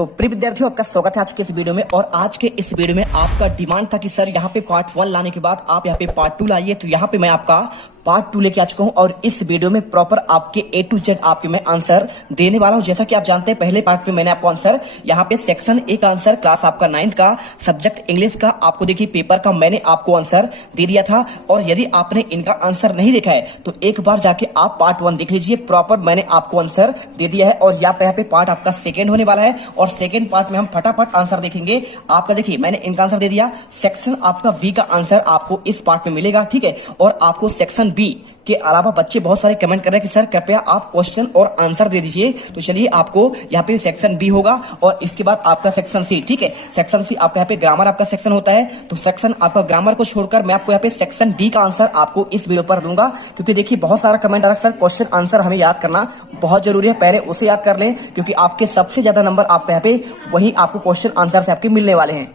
तो प्रिय विद्यार्थियों, आपका स्वागत है आज के इस वीडियो में। और आज के इस वीडियो में आपका डिमांड था कि सर यहाँ पे पार्ट 1 लाने के बाद आप यहाँ पे पार्ट 2 लाइए, तो यहाँ पे मैं आपका पार्ट 2 लेके आ चुका हूँ और इस वीडियो में प्रॉपर आपके A to Z आपके मैं आंसर देने वाला हूँ। जैसा कि आप जानते हैं पहले पार्ट में मैंने आपको आंसर यहाँ पे सेक्शन A का आंसर क्लास आपका 9th का सब्जेक्ट इंग्लिश का आपको देखिए पेपर का मैंने आपको आंसर दे दिया था। और यदि आपने इनका आंसर नहीं देखा है तो एक बार जाके आप पार्ट 1 देख लीजिए, प्रॉपर मैंने आपको आंसर दे दिया है। और यहाँ पे पार्ट आपका सेकेंड होने वाला है और सेकेंड पार्ट में हम फटाफट आंसर देखेंगे। आपका देखिए मैंने इनका आंसर दे दिया, सेक्शन आपका बी का आंसर आपको इस पार्ट में मिलेगा, ठीक है। और आपको सेक्शन बी के अलावा बच्चे बहुत सारे कमेंट कर रहे हैं कि सर कृपया आप क्वेश्चन और आंसर दे दीजिए। तो चलिए आपको यहाँ पे सेक्शन बी होगा और इसके बाद आपका सेक्शन सी, ठीक है। सेक्शन सी आपका यहाँ पे ग्रामर आपका सेक्शन होता है, तो सेक्शन आपका ग्रामर को छोड़कर मैं आपको यहाँ पे सेक्शन डी का आंसर आपको इस वीडियो पर दूंगा। क्योंकि देखिए बहुत सारा कमेंट आ रहा है सर क्वेश्चन आंसर हमें याद करना बहुत जरूरी है, पहले उसे याद कर लें क्योंकि आपके सबसे ज्यादा नंबर आपके यहाँ पे वही आपको क्वेश्चन आंसर से आपके मिलने वाले हैं।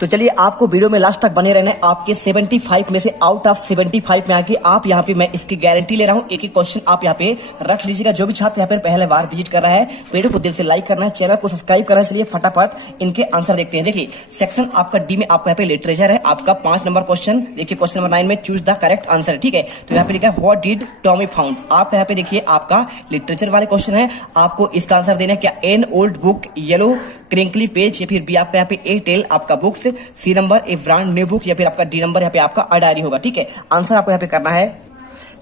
तो चलिए आपको वीडियो में लास्ट तक बने रहना है। आपके 75 में से आउट ऑफ 75 में आके आप यहाँ पे मैं इसकी गारंटी ले रहा हूँ, एक एक क्वेश्चन आप यहाँ पे रख लीजिएगा। जो भी छात्र यहाँ पे पहले बार विजिट कर रहा है, वीडियो को दिल से लाइक करना है, चैनल को सब्सक्राइब करना है। चलिए फटाफट इनके आंसर देखते हैं। देखिए सेक्शन आपका डी में आपका यहाँ पे लिटरेचर है, आपका 5 नंबर क्वेश्चन। देखिए क्वेश्चन नंबर 9 में चूज द करेक्ट आंसर, ठीक है। तो यहाँ पे लिखा है व्हाट डिड टॉमी फाउंड। आप यहाँ पे देखिए आपका लिटरेचर वाले क्वेश्चन है, आपको इसका आंसर देना है क्या an old book yellow crinkly page, या फिर बी आपका यहाँ पे ए टेल आपका books, C number a brand new book, या फिर आपका डी नंबर यहाँ पे आपका अ डायरी होगा, ठीक है। आंसर आपको यहाँ पे करना है।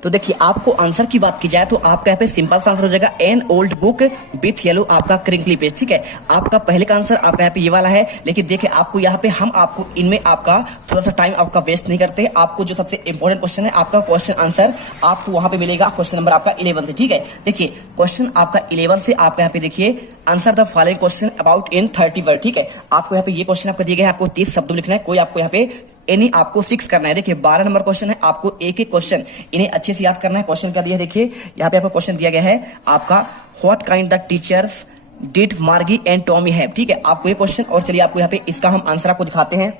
तो देखिए आपको आंसर की बात की जाए तो आपका यहाँ पे सिंपल सा आंसर हो जाएगा N old book with yellow आपका क्रिंकली पेज, ठीक है। आपका पहले का आंसर आपका यहाँ पे ये वाला है, लेकिन देखिए आपको यहाँ पे हम आपको इनमें आपका थोड़ा सा टाइम आपका वेस्ट नहीं करते। आपको जो सबसे इंपॉर्टेंट क्वेश्चन है आपका क्वेश्चन आंसर आपको वहां पे मिलेगा क्वेश्चन नंबर आपका 11 से, ठीक है। देखिए क्वेश्चन आपका 11 से आपका यहाँ पे देखिए answer the following question about in 30 word, ठीक है। आपको यहाँ पे ये क्वेश्चन आपको दिए गए हैं, आपको 30 शब्दों लिखना है, कोई आपको यहाँ पे एनी आपको 6 करना है। देखिए 12 नंबर क्वेश्चन है, आपको एक एक क्वेश्चन इन्हें अच्छे से याद करना है। क्वेश्चन का दिया है, देखिए यहाँ पे आपको क्वेश्चन दिया गया है आपका what kind the teachers did मार्गी एंड टॉमी हैव, ठीक है। आपको ये क्वेश्चन और चलिए आपको यहाँ पे इसका हम आंसर आपको दिखाते हैं।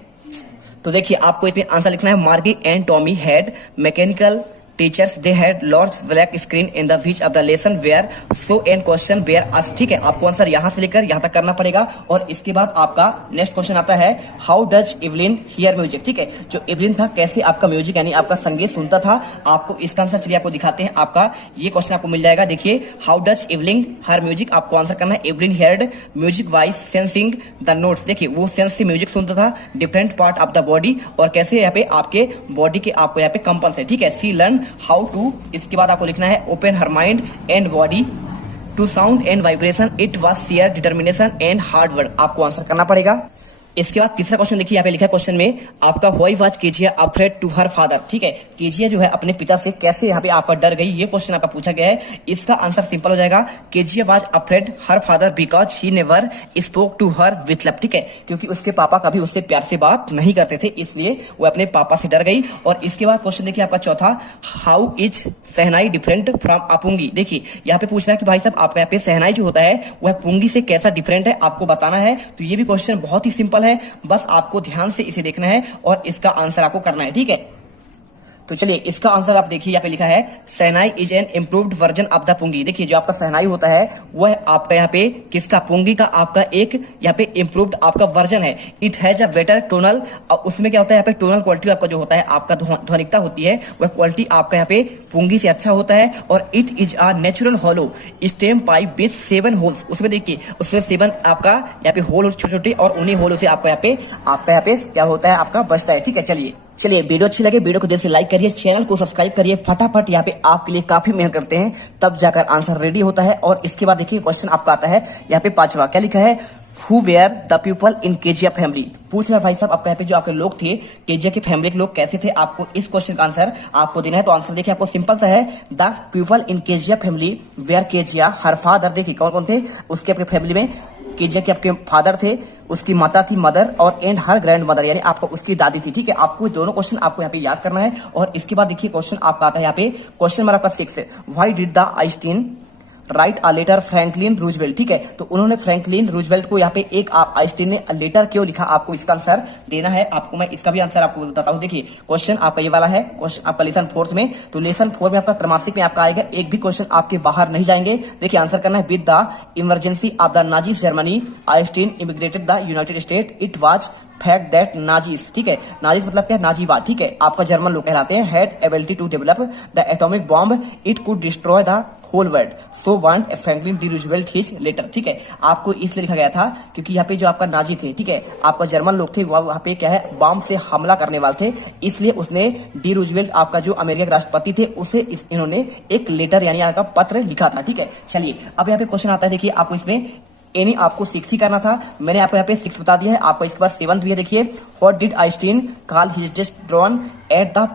तो देखिए आपको इसमें आंसर लिखना है Margie and Tommy had mechanical teachers they had large black screen in the which of the lesson were so and question were us, ठीक है। आपको आंसर यहां से लेकर यहां तक करना पड़ेगा। और इसके बाद आपका नेक्स्ट क्वेश्चन आता है how does Evelyn here music, ठीक है। जो इवलिन था कैसे आपका म्यूजिक यानी आपका संगीत सुनता था, आपको इसका आंसर चलिए आपको दिखाते हैं। आपका ये क्वेश्चन आपको मिल जाएगा, देखिए how does Evelyn her music, आपको आंसर करना है Evelyn heard music wise sensing the notes. देखिए वो सेंस से म्यूजिक सुनता था different part of the body, और कैसे यहाँ पे आपके बॉडी के आपको यहाँ पे कंपन है, ठीक है। सी लर्न हाउ टू, इसके बाद आपको लिखना है open her mind and body to sound and vibration, it was shared determination and hard work, आपको आंसर करना पड़ेगा। इसके बाद तीसरा क्वेश्चन देखिए यहाँ पे लिखा है क्वेश्चन में आपका why was Kezia afraid to her father, ठीक है। केजिया जो है अपने पिता से कैसे यहाँ पे आपका डर गई, ये क्वेश्चन आपका पूछा गया है। इसका आंसर सिंपल हो जाएगा Kezia was afraid her father because he never spoke to her with love, ठीक है। क्योंकि उसके पापा कभी उससे प्यार से बात नहीं करते थे, इसलिए वो अपने पापा से डर गई। और इसके बाद क्वेश्चन देखिए आपका चौथा how is shehnai different from अपुंगी। देखिए यहाँ पे पूछ रहा है कि भाई साहब आपका यहाँ पे सहनाई जो होता है वह पुंगी से कैसा डिफरेंट है, आपको बताना है। तो ये भी क्वेश्चन बहुत ही सिंपल है, बस आपको ध्यान से इसे देखना है और इसका आंसर आपको करना है, ठीक है। तो चलिए इसका आंसर आप देखिए यहाँ पे लिखा है shehnai is an improved version of the pungi. देखिए जो आपका सहनाई होता है वह आपका यहाँ पे किसका, पुंगी का आपका एक यहाँ पे इम्प्रूव्ड आपका वर्जन है। It has a better tonal, उसमें क्या होता है यहाँ पे टोनल क्वालिटी आपका जो होता है आपका ध्वनिकता होती है वह क्वालिटी आपका यहाँ पे पुंगी से अच्छा होता है। और it is a natural hollow stem pipe with 7 holes, उसमें देखिए उसमें 7 आपका यहाँ पे होल छोटे छोटे, और उन्हीं होलों से आपका यहाँ पे क्या होता है आपका बचता है, ठीक है। चलिए वीडियो अच्छी लगे वीडियो को दिल से लाइक करिए, चैनल को सब्सक्राइब करिए फटाफट। यहाँ पे आपके लिए काफी मेहनत करते हैं तब जाकर आंसर रेडी होता है। और इसके बाद देखिए क्वेश्चन आपका आता है यहाँ पे 5वां, क्या लिखा है who were the people in Kezia family. पूछ रहा है भाई साहब आपका यहाँ पे जो आपके लोग थे केजिया की फैमिली के लोग कैसे थे, आपको इस क्वेश्चन का आंसर आपको देना है। तो आंसर देखिए आपको सिंपल सा है the people in Kezia family were Kezia her father. देखिए कौन कौन थे उसके आपके फैमिली में, केजिया के आपके फादर थे, उसकी माता थी मदर, और एंड हर ग्रैंड मदर यानी आपको उसकी दादी थी, ठीक है। आपको दोनों क्वेश्चन आपको यहाँ पे याद करना है। और इसके बाद देखिए क्वेश्चन आपका आता है यहाँ पे क्वेश्चन नंबर आपका 6 why did the Einstein write a letter Franklin Roosevelt. ठीक है, तो उन्होंने फ्रैंकलिन रूजवेल्ट को यहाँ पे एक आइंस्टीन ने लेटर क्यों लिखा, आपको इसका आंसर देना है। आपको मैं इसका भी आंसर आपको बताता हूँ। देखिए क्वेश्चन आपका ये वाला है, क्वेश्चन आपका लेसन 4 में, तो लेसन 4 में आपका त्रैमासिक में आपका आएगा, एक भी क्वेश्चन आपके बाहर नहीं जाएंगे। देखिए आंसर करना है, with the emergency of the Nazis Germany Einstein immigrated the United state, it was fact that Nazis, ठीक है, नाजीज मतलब क्या, नाजीवाद, ठीक है, आपका जर्मन लोग कहलाते हैं, had ability to develop the atomic bomb, it could destroy the whole world, so want Franklin D Roosevelt his letter. ठीक है, आपको इसलिए लिखा गया था क्योंकि यहाँ पे जो आपका नाजी थे, ठीक है, आपका जर्मन लोग थे, वहां पे क्या है, बॉम्ब से हमला करने वाले थे, इसलिए उसने डी रूजवेल्ट आपका जो अमेरिका के राष्ट्रपति थे उसे इन्होंने एक लेटर यानी आपका पत्र लिखा था। ठीक है, चलिए अब यहाँ पे क्वेश्चन आता है, देखिए आपको इसमें एनी आपको 6 ही करना था, मैंने आपको यहाँ पे 6 बता दिया है, आपको इसके बाद 7 भी है। देखिए what did Einstein call his desk drawn at the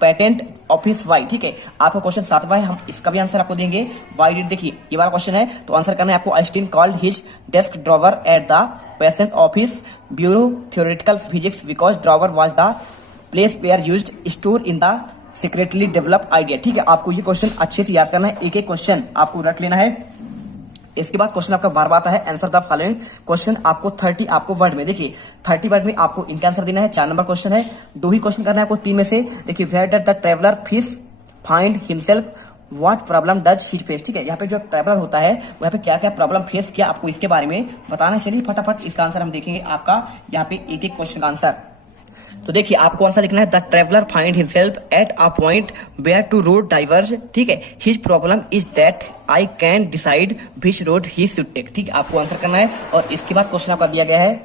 patent office why. ठीक है, आपका क्वेश्चन 7वां है, हम इसका भी आंसर आपको देंगे। वाई डिड, देखिए ये वाला क्वेश्चन है, तो आंसर करना है आपको, Einstein called his desk drawer at the patent office bureau theoretical physics because drawer was the place where used store in the secretly develop idea. ठीक है, आपको ये क्वेश्चन अच्छे से याद करना है, एक एक क्वेश्चन आपको रट लेना है। इसके बाद क्वेश्चन आपका बार आता है, आंसर द फॉलोइंग क्वेश्चन, आपको 30 आपको वर्ड में, देखिए 30 वर्ड में आपको इनका आंसर देना है। 4 नंबर क्वेश्चन है, 2 ही क्वेश्चन करना है आपको 3 में से। देखिए where does the traveller fish find himself, what problem does his face. ठीक है, यहाँ पे जो ट्रेवलर होता है वहाँ पे क्या क्या प्रॉब्लम फेस किया, आपको इसके बारे में बताना। चलिए फटाफट इसका आंसर हम देखेंगे, आपका यहाँ पे एक एक क्वेश्चन का आंसर। तो देखिए आपको आंसर लिखना है, the traveller find himself at a point where two road diverge. ठीक है, his problem is that I can decide which road he should take. ठीक है, आपको आंसर करना है, और इसके बाद क्वेश्चन आपका दिया गया है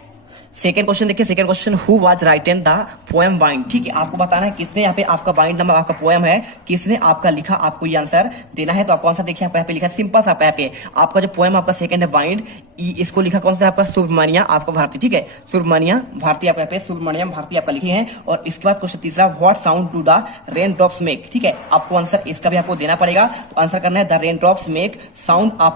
सेकंड क्वेश्चन। देखिए second question, who was written the poem bind. ठीक है, आपको बताना है किसने यहाँ पे आपका बाइंड नाम आपका पोएम है, किसने आपका लिखा, आपको ये आंसर देना है। तो आपको आंसर देखिए आपको यहाँ पे लिखा, सिंपल सा यहाँ पे आपका जो पोएम आपका सेकंड है बाइंड, इसको लिखा कौन सा, आपका सुब्रमण्या आपका भारती। ठीक है, सुब्रमण्या भारती आपका यहाँ पे सुब्रमण्यम भारती आपका लिखे हैं। और इसके बाद क्वेश्चन तीसरा, what sound do the rain drops make. ठीक है, आपको आंसर इसका भी आपको देना पड़ेगा, तो आंसर करना है, the rain drops make sound a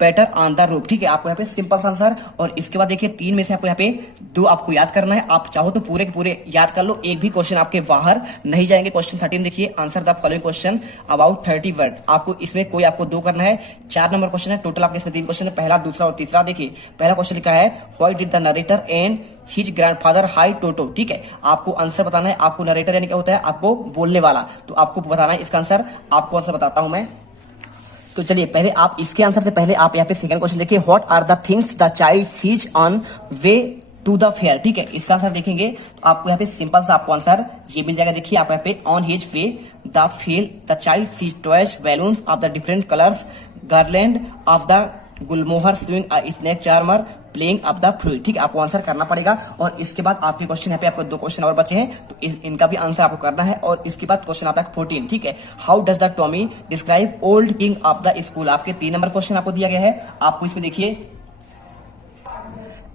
patter on the roof. ठीक है, आपको यहाँ पे सिंपल आंसर। और इसके बाद देखिए 3 में से आपको यहाँ पे 2 आपको याद करना है, आप चाहो तो पूरे के पूरे याद कर लो, एक भी क्वेश्चन आपके बाहर नहीं जाएंगे। क्वेश्चन 13 देखिए, answer the following question about 30 word, आपको इसमें कोई आपको 2 करना है। 4 नंबर क्वेश्चन है, टोटल आपके इसमें 3 क्वेश्चन है, पहला दूसरा और तीसरा। देखिए पहला क्वेश्चन लिखा है, why did the narrator and his grandfather hide Toto. ठीक है, आपको आंसर बताना है, आपको नरेटर यानी क्या होता है, आपको बोलने वाला, तो आपको बताना है इसका आंसर। आपको आंसर बताता हूं मैं, तो चलिए पहले आप इसके आंसर से पहले आप यहाँ पे सेकंड क्वेश्चन देखिए, what are the things the child sees on way to the fair. ठीक है, इसका आंसर देखेंगे तो आपको यहाँ पे सिंपल सा आपको आंसर ये मिल जाएगा। देखिए आप यहाँ पे on his way the fail the child sees toys balloons of the different colours garland of the gulmohar swing a snake charmer playing up the fluid. ठीक है, आपको आंसर करना पड़ेगा। और इसके बाद आपके क्वेश्चन यहाँ पे आपको 2 क्वेश्चन और बचे हैं, तो इनका भी आंसर आपको करना है। और इसके बाद क्वेश्चन आता है 14। ठीक है, how does the Tommy describe old king of the school. आपके 3 नंबर क्वेश्चन आपको दिया गया है, आपको इसमें देखिए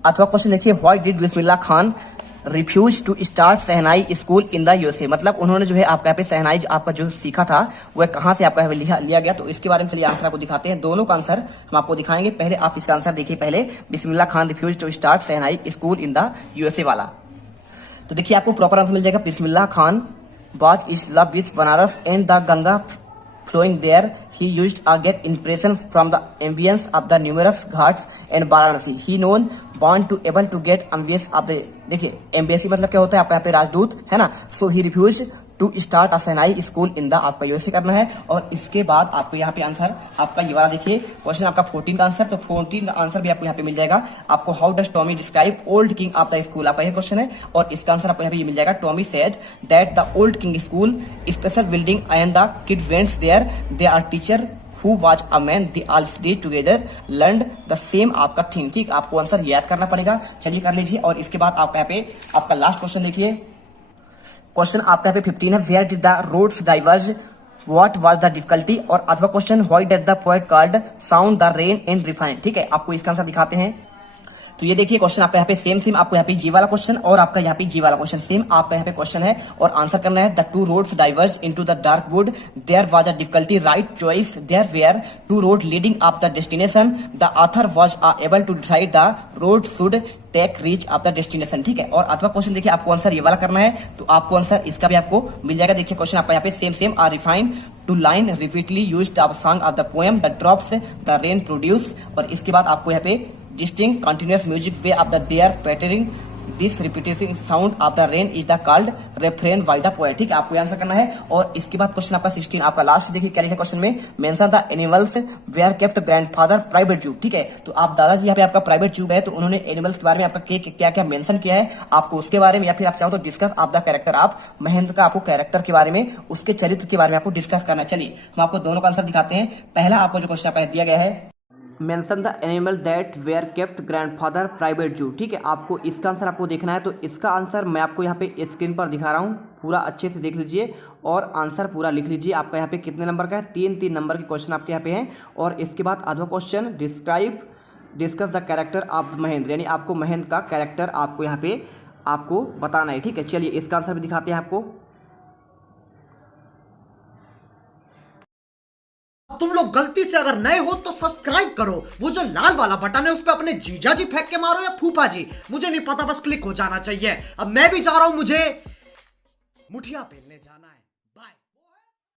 अथवा क्वेश्चन देखिए, why did Bismillah Khan refuse to start shehnai school in the USA. मतलब उन्होंने जो है आपका यहाँ पे शहनाई आपका जो सीखा था वह कहाँ से आपका लिया गया, तो इसके बारे में चलिए आंसर आपको दिखाते हैं। दोनों का आंसर हम आपको दिखाएंगे, पहले आप इसका आंसर देखिए। पहले Bismillah Khan refuse to start shehnai school in the USA वाला, तो देखिए आपको प्रॉपर आंसर मिल जाएगा, Bismillah Khan was in love with Banaras and the Ganga flowing there. He used a get impression from the ambience of the numerous ghats and Varanasi. He known born to able to get ambience of the, देखिए embassy मतलब क्या होता है आपका यहाँ पे राजदूत है ना। So he refuse to start a shehnai school in the, आपका यूएसए करना है। और इसके बाद आपको यहाँ पे आंसर आपका ये वाला देखिए क्वेश्चन आपका 14 का आंसर, तो 14 का आंसर भी आपको यहाँ पे मिल जाएगा। आपको how does Tommy describe old king of the school, आपका ये क्वेश्चन है। और इसका आंसर आपको यहाँ पे ये मिल जाएगा, Tommy said that the old king school special building and the kid wents there, they are teacher who was a man, they all stayed together learned the same आपका थिंग। ठीक, आपको आंसर याद करना पड़ेगा, चलिए कर लीजिए। और इसके बाद आपका यहाँ पे आपका लास्ट क्वेश्चन देखिए, क्वेश्चन आपका यहाँ पे 15 है, where did the roads diverge, what was the difficulty. और अथवा question, why did the poet called sound the rain and refine. ठीक है, आपको इसका आंसर दिखाते हैं। तो ये देखिए क्वेश्चन आपका यहाँ पे सेम आपको यहाँ पे जी वाला क्वेश्चन और आपका यहाँ पे जी वाला क्वेश्चन सेम आपका यहाँ पे क्वेश्चन है। और आंसर करना है, the 2 roads diverge into the dark wood, there was a difficulty right choice, there were 2 road leading up the destination, the author was able to decide the road should take reach of the destination, ठीक है। और अथवा question देखिए आपको answer ये वाला करना है तो आपको आंसर इसका भी आपको मिल जाएगा। देखिए क्वेश्चन आपका यहाँ पे same are refine to line repeatedly used of song of the poem the drops the rain produce, और इसके बाद आपको यहाँ पे distinct continuous music way of the their pattering this repetitive sound of the rain is the called refrain by the poet, ठीक है। आपको answer करना है। और इसके बाद क्वेश्चन आपका 16 आपका लास्ट देखिए क्या लिखा क्वेश्चन में, mention the animals were kept grandfather private zoo, ठीक है। तो आप दादाजी यहाँ पे आपका प्राइवेट जू है तो उन्होंने एनिमल्स के बारे में आपका क्या क्या मेंशन किया है आपको उसके बारे में, या फिर आप चाहो तो डिस्कस ऑफ द कैरेक्टर, आप महेंद्र का आपको कैरेक्टर के बारे में उसके चरित्र के बारे में आपको डिस्कस करना। चलिए हम आपको दोनों का आंसर दिखाते हैं। पहला आपको जो क्वेश्चन आपका दिया गया है, mention the animal that were kept grandfather private zoo, ठीक है। आपको इसका आंसर आपको देखना है तो इसका आंसर मैं आपको यहाँ पे स्क्रीन पर दिखा रहा हूँ, पूरा अच्छे से देख लीजिए और आंसर पूरा लिख लीजिए। आपका यहाँ पे कितने नंबर का है, 3 नंबर के क्वेश्चन आपके यहाँ पे हैं। और इसके बाद अगला question discuss the character of Mahendra, यानी आपको महेंद्र का कैरेक्टर आपको यहाँ पे आपको बताना है, ठीक है। चलिए इसका आंसर भी दिखाते हैं आपको। तुम लोग गलती से अगर नए हो तो सब्सक्राइब करो, वो जो लाल वाला बटन है उस पर अपने जीजा जी फेंक के मारो या फूफा जी, मुझे नहीं पता, बस क्लिक हो जाना चाहिए। अब मैं भी जा रहा हूं, मुझे मुठिया पेलने जाना है।